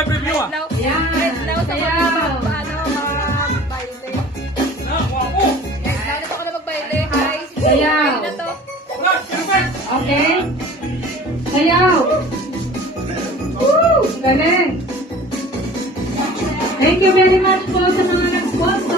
mag-review ah. Yan. Red daw sa Sayaw. magbaile. Ako. Red daw na ako na magbaile. Hi. Sayaw. Na to. Okay. Sayaw. Woo! Galing. Thank you very much po sa mga nag-sponsor.